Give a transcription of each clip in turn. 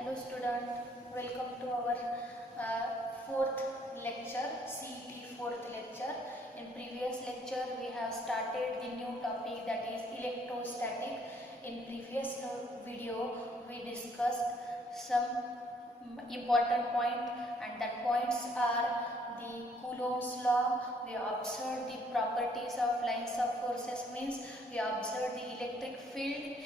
Hello student, welcome to our fourth lecture, CET fourth lecture. In previous lecture we have started the new topic, that is electrostatic. In previous video we discussed some important point, and that points are the Coulomb's law. We observed the properties of lines of forces, means we observed the electric field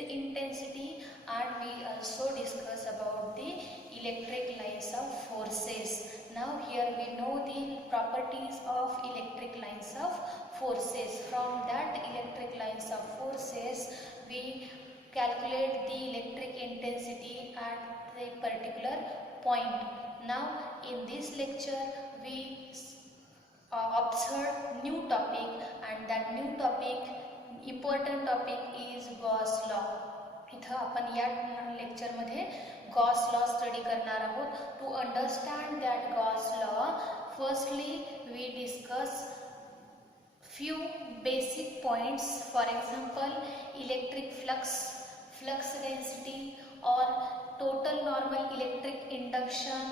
intensity, and we also discuss about the electric lines of forces. Now here we know the properties of electric lines of forces. From that electric lines of forces we calculate the electric intensity at a particular point. Now in this lecture we observe new topic, and that new topic, important topic is Gauss law. इथं आपण या lecture मध्ये Gauss law study करणार आहोत. To understand that Gauss law, firstly we discuss few basic points. For example, electric flux density, or total normal electric induction,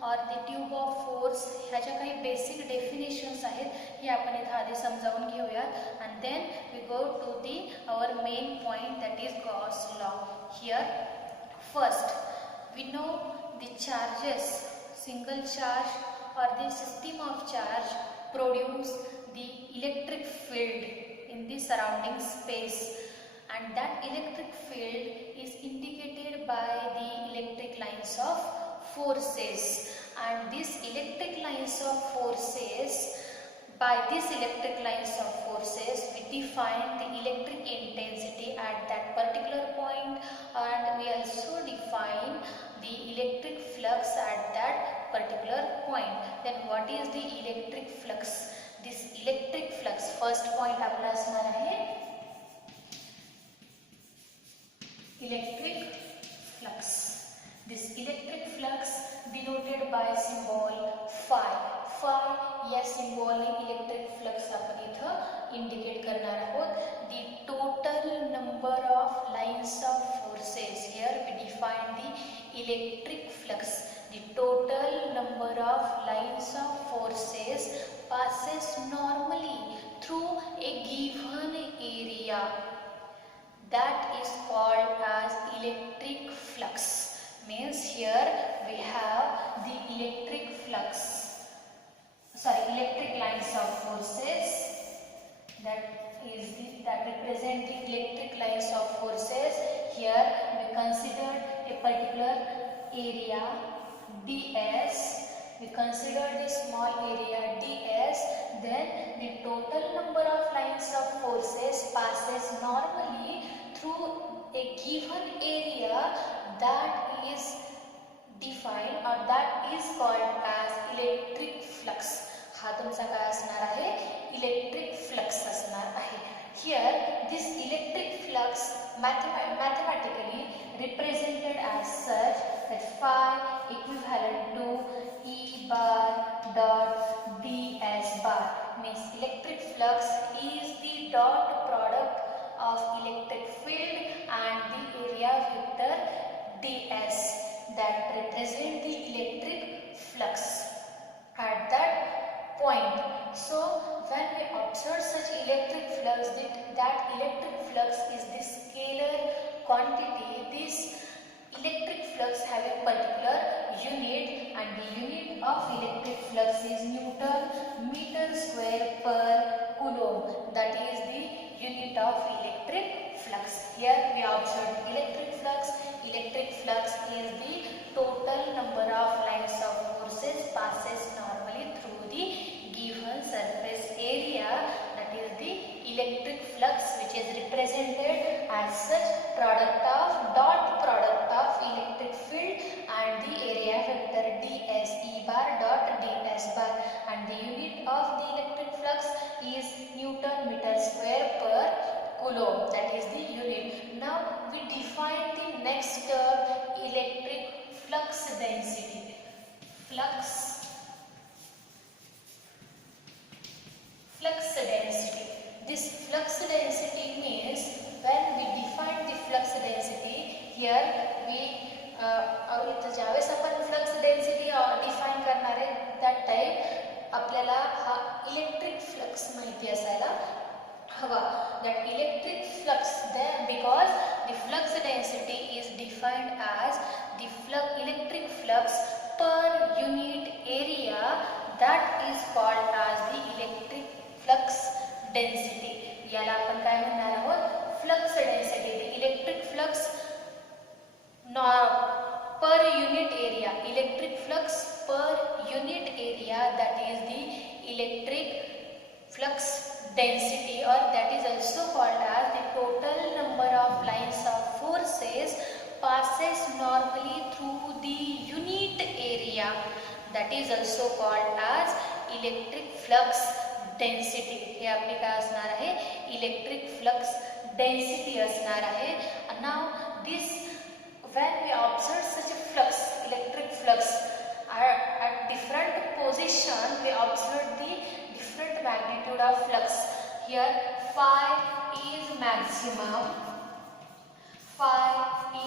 or the tube of force. ह्याच्या काही basic definitions आहेत, हे आपण इथं आधी समजावून घेऊयात. and then we go to the our main point, that is Gauss law. Here first we know the charges, single charge or the system of charge produce the electric field in the surrounding space, and that electric field is indicated by the electric lines of forces. And these electric lines of forces, by these electric lines of forces we define the electric intensity at that particular point, and we also define the electric flux at that particular point. Then what is the electric flux? This electric flux, first point आपला असणार आहे electric flux. This electric flux denoted by symbol phi. Phi या symbol ने electric flux आपण इथं indicate करणार आहोत. The total number of lines of forces, here we define the electric flux. The total number of lines of forces passes normally through a given area, that is called as electric flux. Means here we have the electric lines of forces, that represent the electric lines of forces. Here we consider a particular area ds, we consider the small area ds, then the total number of lines of forces passes normally through a given area, that is defined or that is called as electric flux. हा तुमचा काय असणार आहे? Electric flux असणार आहे. Here this electric flux mathematically represented as such that phi equivalent to E bar dot ds bar, means electric flux is the dot product of electric field and the area vector ds that represent the electric flux at that point. So when we observe such electric flux, that electric flux is the scalar quantity. This electric flux have a particular unit, and the unit of electric flux is Newton meter square per coulomb, that is the unit of electric flux. Here we observe electric flux. Electric flux is the total number of lines of forces passes normally through the given surface area, that is the electric flux, which is represented as such dot product of electric field and the area vector ds, E bar dot ds bar, and the unit of the electric flux is Newton meter square per coulomb, that is the unit. Now we define the next term, electric flux density. Flux density. This flux density means, when we define the flux density, here we इथं ज्यावेळेस आपण flux density define करणार आहे that type आपल्याला हा electric flux माहिती असायला हवा. That electric flux because the flux density is defined as the electric flux per unit area that is called as the electric flux density. याला आपण काय म्हणणार आहोत? Flux density. The electric flux per unit area, electric flux per unit area, that is the electric flux density, or that is also called as the total number of lines of forces passes normally through the unit area, that is also called as electric flux density. हे आपली काय असणार आहे? Electric flux density असणार आहे. now this when we observe such a flux, electric flux at different position, we observe the different magnitude of flux. Here phi is maximum, phi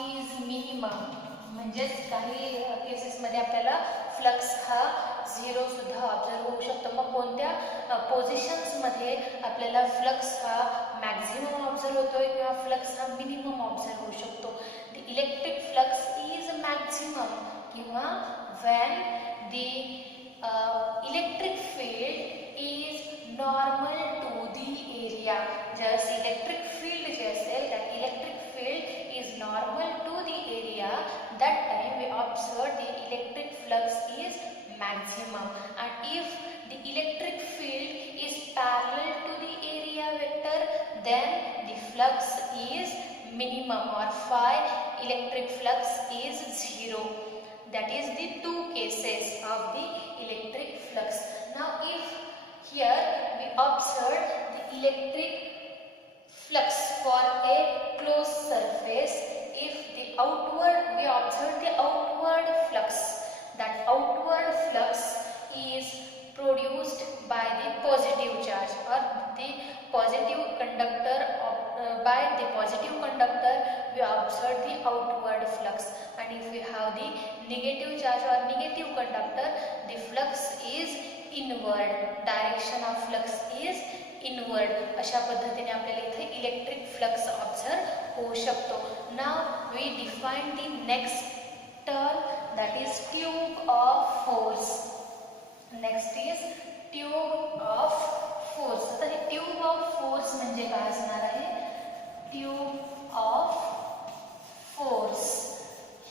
is minimum. म्हणजे काही cases मध्ये आपल्याला flux हा 0 सुद्धा observe होऊ शकतो. मग कोणत्या पोझिशन्स मध्ये आपल्याला फ्लक्स हा मॅक्झिमम ऑब्झर्व होतोय किंवा फ्लक्स हा मिनिमम ऑब्झर्व होऊ शकतो? The electric flux is maximum किंवा when the electric field is normal to the area. Just electric field जे असेल that electric field is normal to the area, that time we observe the electric flux is maximum. And if the electric field is parallel to the area vector, then the flux is minimum, or phi electric flux is 0. That is the two cases of the electric flux. Now if here we observe the electric flux for a closed surface, if the outward we observe the outward flux, that outward flux is produced by the positive charge, or the positive conductor by the positive conductor we observe the outward flux. And if we have the negative charge or negative conductor, the flux is inward, direction of flux is inward. अशा पद्धतीने आपल्याला इथे electric flux observe होऊ शकतो. Now we define the next term, that is tube of force. Next is tube of force. आता हे tube of force म्हणजे काय असणार आहे? Tube of force.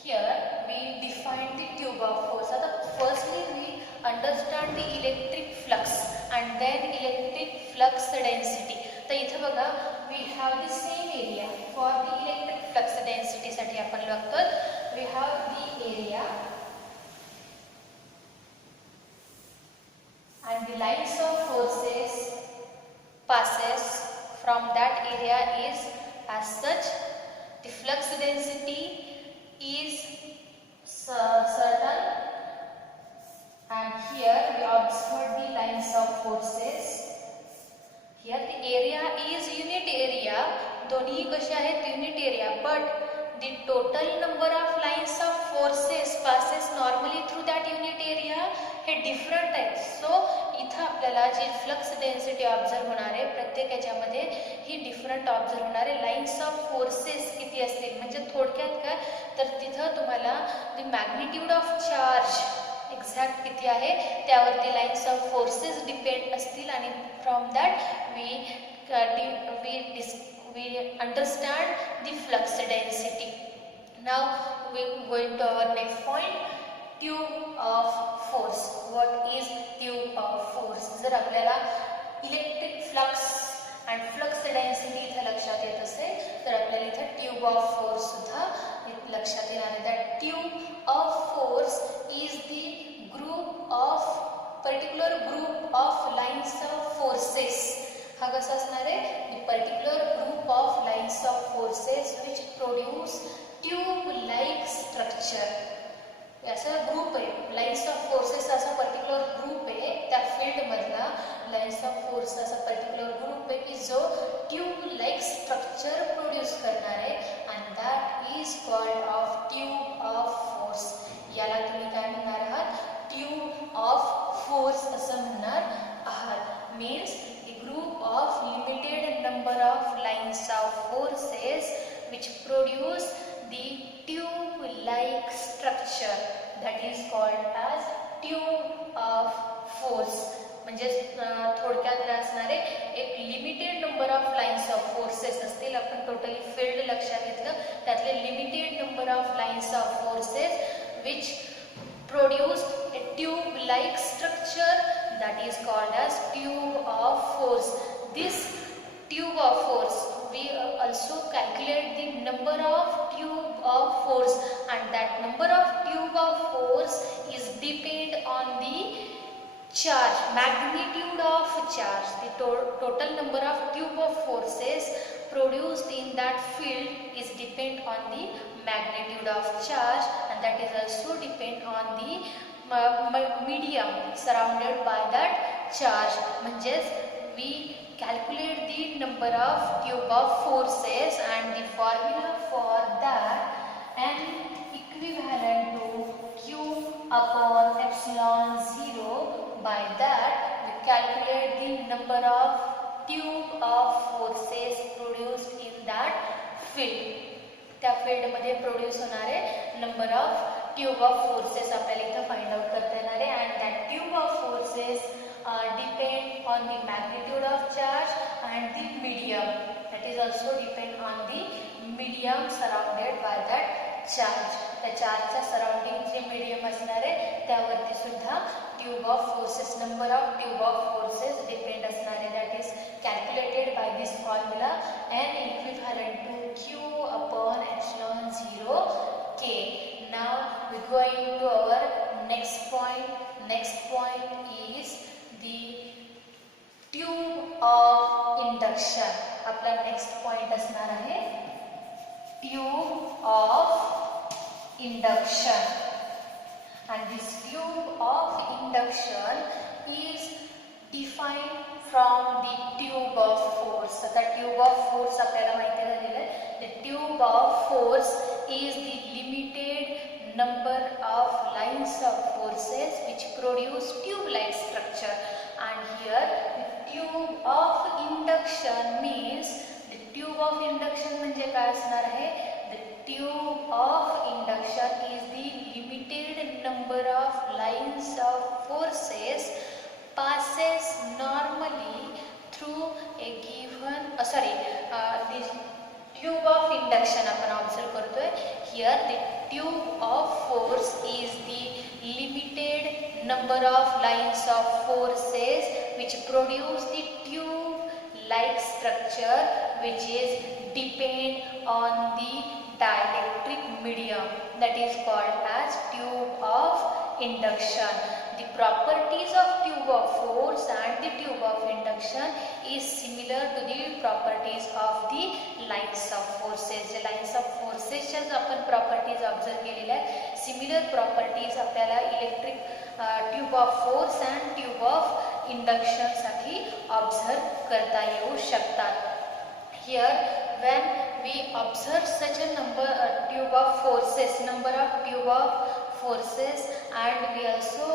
Here we define the tube of force. आता firstly we understand the electric flux and then electric flux density. तर इथे बघा we have the same area for the electric flux density साठी आपण बघतो we have the area and the lines of forces passes from that area is as such. The flux density is certain. And here we observe the lines of forces. Here the area is unit area. दोन्ही कसे आहेत? unit area. But the total number of lines of forces passes normally through that unit area hey different आहेत. So इथं आपल्याला जे flux density observe होणार आहे प्रत्येक याच्यामध्ये ही डिफरंट ऑब्झर्व होणार आहे. लाईन्स ऑफ फोर्सेस किती असतील म्हणजे थोडक्यात काय तर तिथं तुम्हाला the magnitude of charge exact किती आहे त्यावरती लाईन्स ऑफ फोर्सेस डिपेंड असतील. आणि from that we understand the flux density. Now we going to our next point, tube of force. What is tube of force? जर आपल्याला electric flux and flux density इथे लक्षात येत असेल तर आपल्याला इथे tube of force सुद्धा लक्षात येणार आहे. That tube of force is the group of particular group of lines of forces. हा कसा असणार आहे? The particular group of lines of forces which produce tube like structure. असा ग्रुप आहे लाईन्स ऑफ फोर्सेस असा पर्टिक्युलर ग्रुप आहे त्या field मधला लाईन्स ऑफ फोर्स असा पर्टिक्युलर ग्रुप आहे की जो ट्यूब लाईक स्ट्रक्चर प्रोड्यूस करणार आहे and that is called of tube of means a group of limited number of lines of forces which produce the tube-like structure, that is called as tube of force. म्हणजे थोडक्यात काय असणार आहे, एक limited number of lines of forces असतील. आपण totally field लक्षात घेतलं, त्यातले limited number of lines of forces which produced a tube like structure, that is called as tube of force. This tube of force, we also calculate the number of tube of force, and that number of tube of force is depend on the charge, magnitude of charge. The total number of tube of forces produced in that field is depend on the magnitude of charge, and that is also depend on the medium surrounded by that charge. म्हणजेच we calculate the number of tube of forces, and the formula for that n equivalent to q upon epsilon 0. By that we calculate the number of tube of forces produced in that field. त्या field मध्ये produce होणारे number of tube of forces आपल्याला इथं find out करता येणार आहे. And that tube of forces depend on the magnitude of charge and the medium, that is also depend on the medium surrounded by that charge. त्या चार्जच्या surrounding जे medium असणार आहे त्यावरती सुद्धा tube of forces, number of tube of forces depend असणार आहे. That is calculated by this formula n equivalent to q upon epsilon 0 k. Now we going to our next point. Next point is the tube of induction. आपला next point असणार आहे tube of induction. And this tube of induction is defined from the tube of force. So the tube of force आपल्याला माहिती झालेलं आहे. The tube of force is the limited number of lines of forces which produce tube-like structure. And here the tube of induction means, the tube of induction म्हणजे काय असणार आहे? The tube of induction is the limited number of lines of forces passes normally through a given this tube of induction आपण observe करतोय. Here the tube of force is the limited number of lines of forces which produce the tube like structure which is depend on the dielectric medium, that is called as tube of induction. The properties of tube of force and the tube of induction is similar to the properties of the lines of forces. The lines of forces च्याच आपण properties observe केलेल्या आहेत. Similar properties आपल्याला electric tube of force and tube of induction साठी observe करता येऊ शकतात. Here when we observe such a tube of forces, number of tube of forces, and we also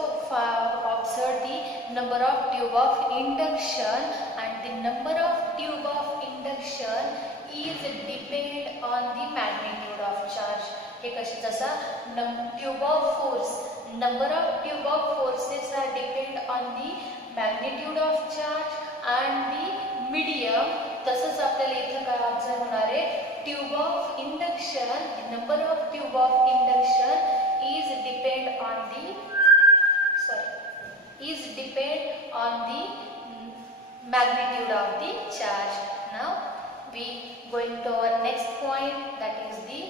observe the number of tube of induction, and the number of tube of induction is depend on the magnitude of charge. हे कसे जसा tube of force, number of tube of forces are depend on the magnitude of charge and the medium. तसंच आपल्याला इथं काय observe होणार आहे? Tube of induction, the number of tube of induction is depend on the magnitude of the charge. Now we going to our next point, that is the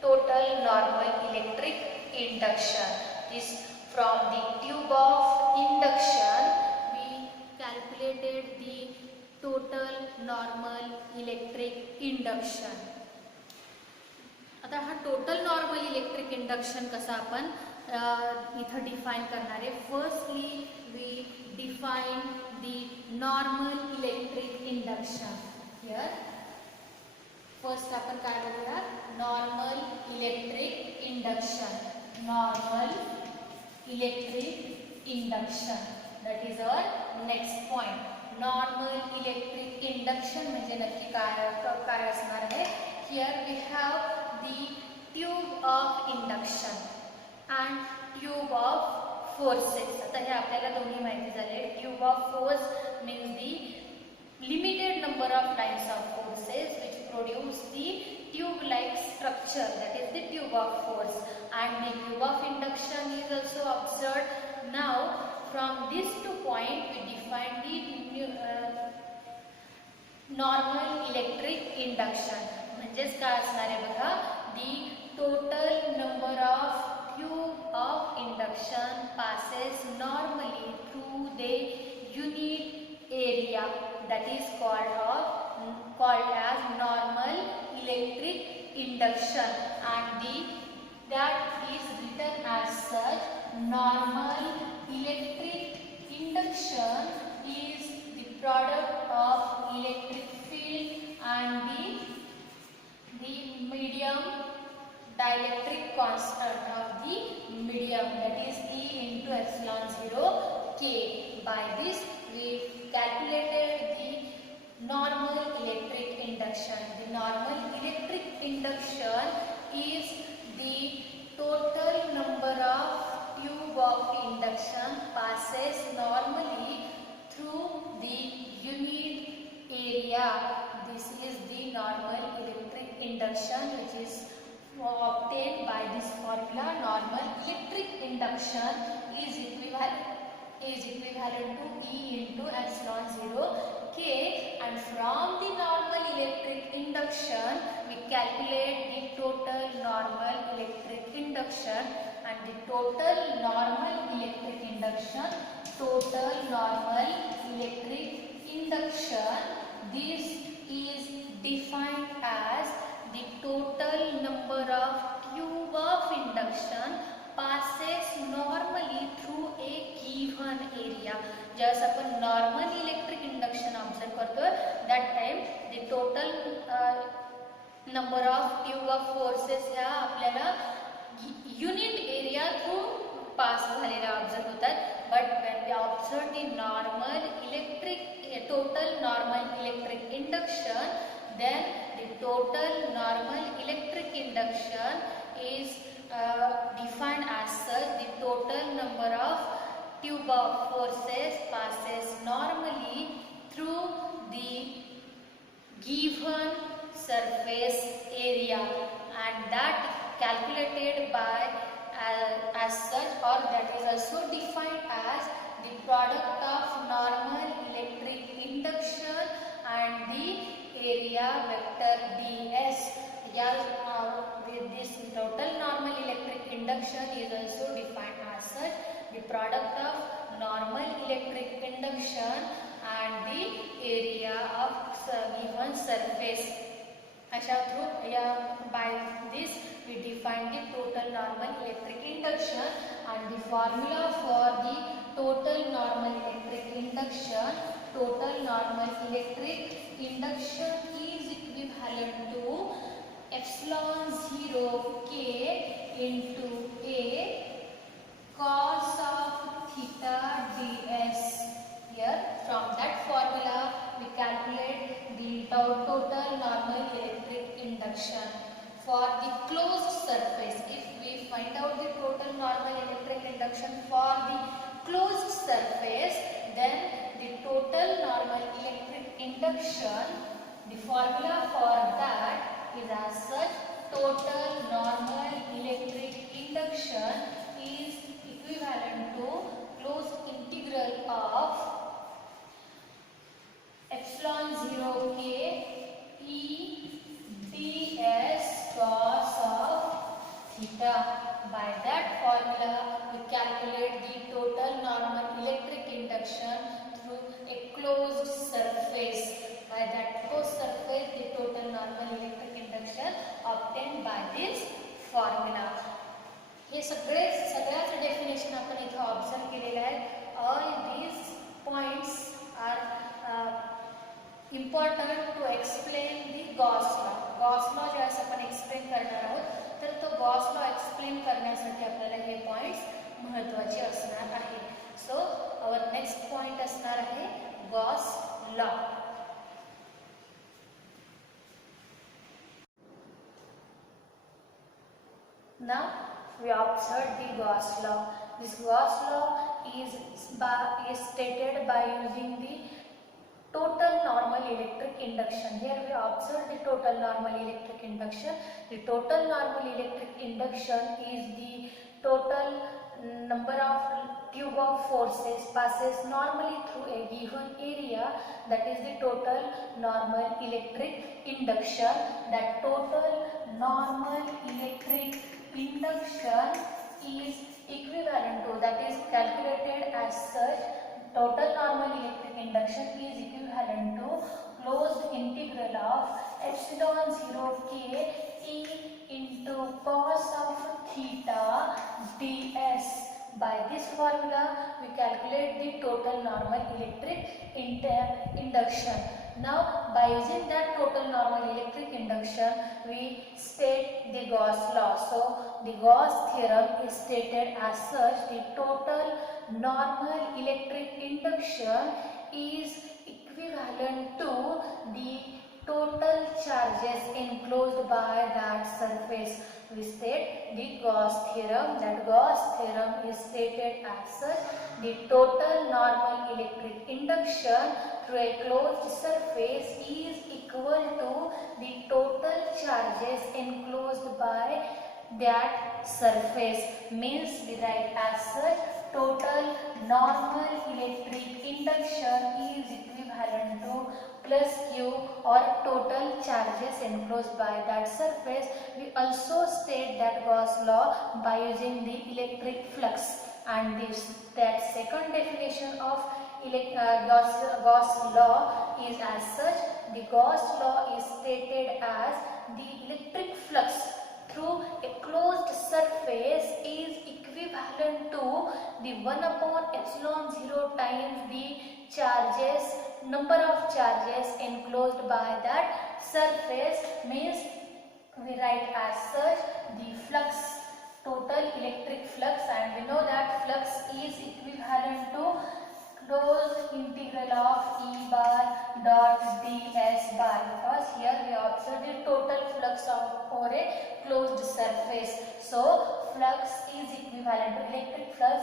total normal electric induction. This from the tube of induction we calculated the total normal electric induction. आता हा total normal electric induction कसा आपण इथं define करणार आहे. Firstly we define the normal electric induction. Here first आपण काय बघूया? Normal electric induction. Normal electric induction, that is our next point. Normal electric induction म्हणजे नक्की काय असणार आहे. Here we have the tube of induction and tube of forces. आता हे आपल्याला दोन्ही माहिती झाले. Tube of force means the limited number of lines of forces which produce the tube like structure, that is the tube of force, and the tube of induction is also observed. Now from this two point we define the normal electric induction. म्हणजेच काय असणार आहे बघा, the total number of tube of induction passes normally through the unit area, that is called as normal electric induction, and that is written as such. Normal electric induction is the product of electric field and the medium dielectric constant of the medium, that is E into epsilon 0 K. By this we calculated the normal electric induction. The normal electric induction is the total number of tube of induction passes normally through the unit area. This is the normal electric induction which is obtained by this formula. Normal electric induction is equivalent to E into epsilon 0 K, and from the normal electric induction we calculate the total normal electric induction, and the total normal electric induction, this is defined as the total number of tube of induction passes normally through a given area. ज्यावेळेस आपण normal electric induction observe करतो, that time the total number of tube of forces ह्या आपल्याला unit area through pass झालेल्या observe होतात. But when we observe the normal electric total normal electric induction, then the total normal electric induction is defined as such. The total number of tube of forces passes normally through the given surface area, and that calculated by as such, or that is also defined as the product of normal electric induction and the area vector ds. With this total normal electric induction is also defined as such. The product of normal electric induction and the area of given surface. Asha through by this we define the total normal electric induction, and the formula for the total normal electric induction, total normal electric induction is equivalent to epsilon 0 K into A cos of theta ds. Here from that formula we calculate the total normal electric induction for the closed surface. If we find out the total normal electric induction for the closed surface, then the total normal electric induction, the formula for that is as such. Total normal electric induction is equivalent to closed integral of epsilon 0 K E ds cos of theta. By that formula we calculate the total normal electric induction through a closed surface. By that closed surface the total normal electric induction obtained by this formula. हे सगळ्याच definition आपण इथे observe केलेले आहेत. All these points are important to explain the Gauss law. Gauss law ज्यावेळेस आपण explain करणार आहोत, तर तो गॉस लॉ एक्सप्लेन करण्यासाठी आपल्याला हे पॉइंट्स महत्त्वाचे असणार आहे. सो आवर नेक्स्ट पॉइंट असणार आहे Gauss law. Now we observe the Gauss law. This Gauss law is stated by using the total normal electric induction. Here we observe the total normal electric induction. The total normal electric induction is the total number of tube of forces passes normally through a given area. That is the total normal electric induction. That total normal electric induction is equivalent to, that is calculated as such, total normal electric induction is equivalent to closed integral of epsilon 0 k E into cos of theta ds. By this formula we calculate the total normal electric induction. Now by using that total normal electric induction we state the Gauss law. So the Gauss theorem is stated as such: the total normal electric induction is equivalent to the total charges enclosed by that surface. We state the Gauss theorem. That Gauss theorem is stated as such: the total normal electric induction through a closed surface is equal to the total charges enclosed by that surface. Means we write as such: total normal electric induction is equivalent to plus Q, or total charges enclosed by that surface. We also state that Gauss law by using the electric flux, and that second definition of Gauss law is as such: the Gauss law is stated as the electric flux through a closed surface is equivalent to the 1 upon epsilon 0 times the charges, number of charges enclosed by that surface. Means we write as such: the flux, total electric flux, and we know that flux is equivalent to closed integral of E bar dot ds bar, because here we observe the total flux over a closed surface. So flux is equivalent to electric flux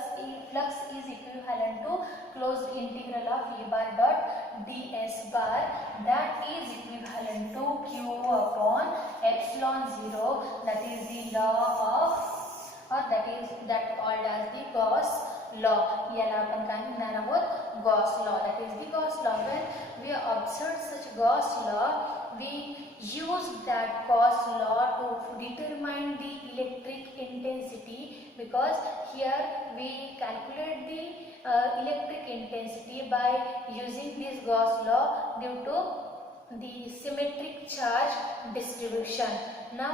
is equivalent to closed integral of E bar dot ds bar, that is equivalent to Q upon epsilon 0. That is the law of, or that called as the Gauss law. याला आपण काय म्हणणार आहोत? Gauss law. That is the Gauss law. When we observe such Gauss law, we use that Gauss law to determine the electric intensity, because here we calculate the electric intensity by using this Gauss law due to the symmetric charge distribution. Now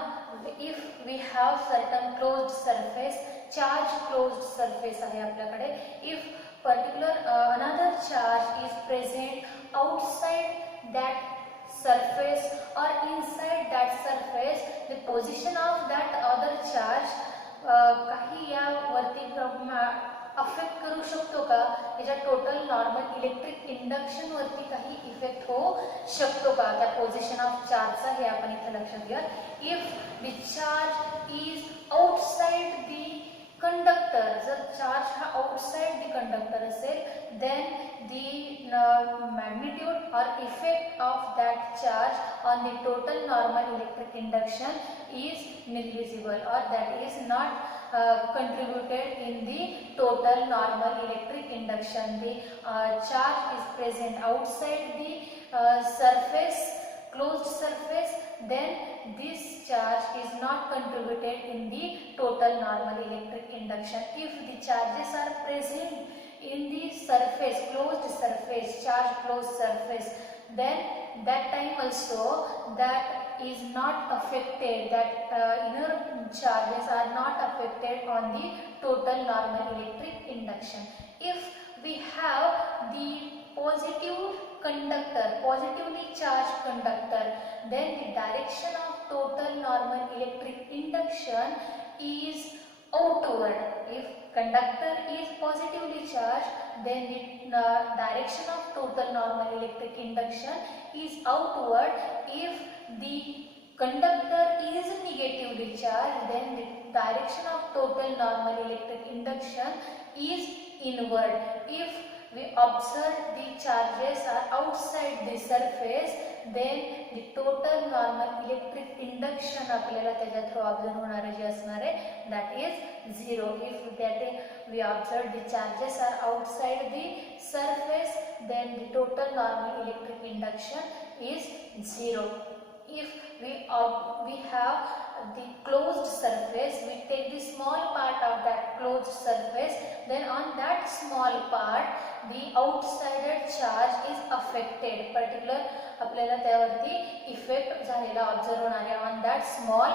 if we have certain closed surface, charge closed surface आहे आपल्याकडे, if particular another charge is present outside that surface or inside that surface, the position of that other charge काही या वरती affect करू शकतो का? त्याच्या total normal electric induction वरती काही इफेक्ट होऊ शकतो का? त्या पोझिशन ऑफ चार्जचा हे आपण इथे लक्षात घ्या. If the charge is outside the conductor, जर चार्ज हा आउटसाइड द कंडक्टर असेल, then the magnitude or effect of that charge on the total normal electric induction is negligible, or that is not contributed in the total normal electric induction. The charge is present outside the surface, closed surface, then this charge is not contributed in the total normal electric induction. If the charges are present in the surface, closed surface, charge closed surface, then that time also that is not affected, that inner charges are not affected on the total normal electric induction. If we have the positive conductor, positively charged conductor, then the direction of total normal electric induction is outward. If conductor is positively charged, then the direction of total normal electric induction is outward. If the conductor is negatively charged, then the direction of total normal electric induction is inward. If we observe the charges are outside the surface, then the total normal electric induction आपल्याला त्याच्या through observe होणारे जे असणार आहे that is 0. If that we observe the charges are outside the surface, then the total normal electric induction is 0. If we have the closed surface, we take the small part of that closed surface, then on that small part the outside charge is affected. Particular आपल्याला त्यावरती effect झालेला observe होणार आहे on that small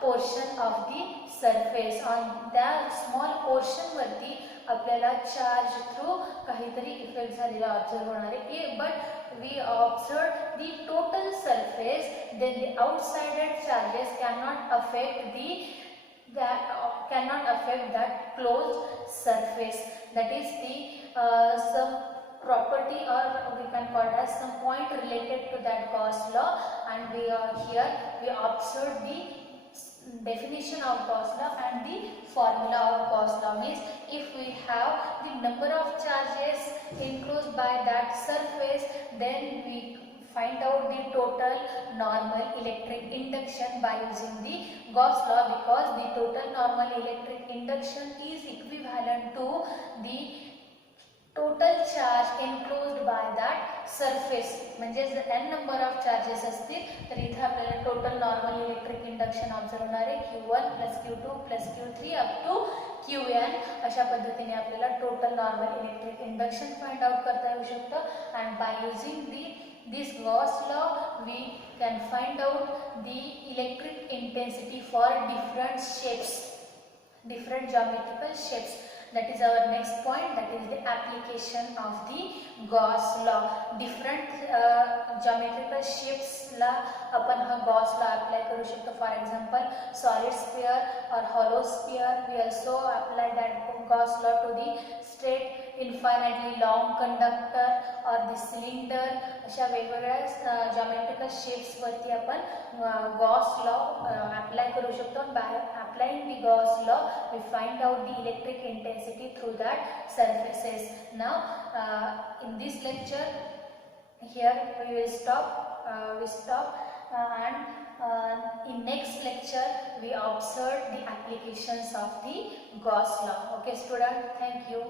portion of the surface. on that small portion वरती आपल्याला charge through काहीतरी effect झालेला observe होणार आहे. But we observe the total surface, then the outside charges cannot affect that closed surface. That is the some property, or we can call it as some point related to that Gauss law, and we are here we observe the definition of Gauss law and the formula of Gauss law. Means if we have the number of charges enclosed by that surface, then we find out the total normal electric induction by using the Gauss law, because the total normal electric induction is equivalent to the total charge enclosed by that surface. म्हणजे जर n number of charges असतील तर इथे आपल्याला total normal electric induction observe होणार आहे Q1 plus Q2 plus Q3 up to Qn. अशा पद्धतीने आपल्याला total normal electric induction find out करता येऊ शकतं. and by using this Gauss law we can find out the electric intensity for different shapes, different geometrical shapes. That is our next point, that is the application of the Gauss law. Different geometrical shapes ला आपण हा Gauss law apply करू शकतो. For example, solid sphere or hollow sphere, we also apply that Gauss law to the straight infinitely long conductor or the cylinder. अशा वेगवेगळ्या geometrical shapes वरती आपण Gauss law apply करू शकतो. By applying the Gauss law, we find out the electric intensity through that surfaces. Now, in this lecture, here we will stop. And in next lecture, we observe the applications of the Gauss law. Okay, student. Thank you.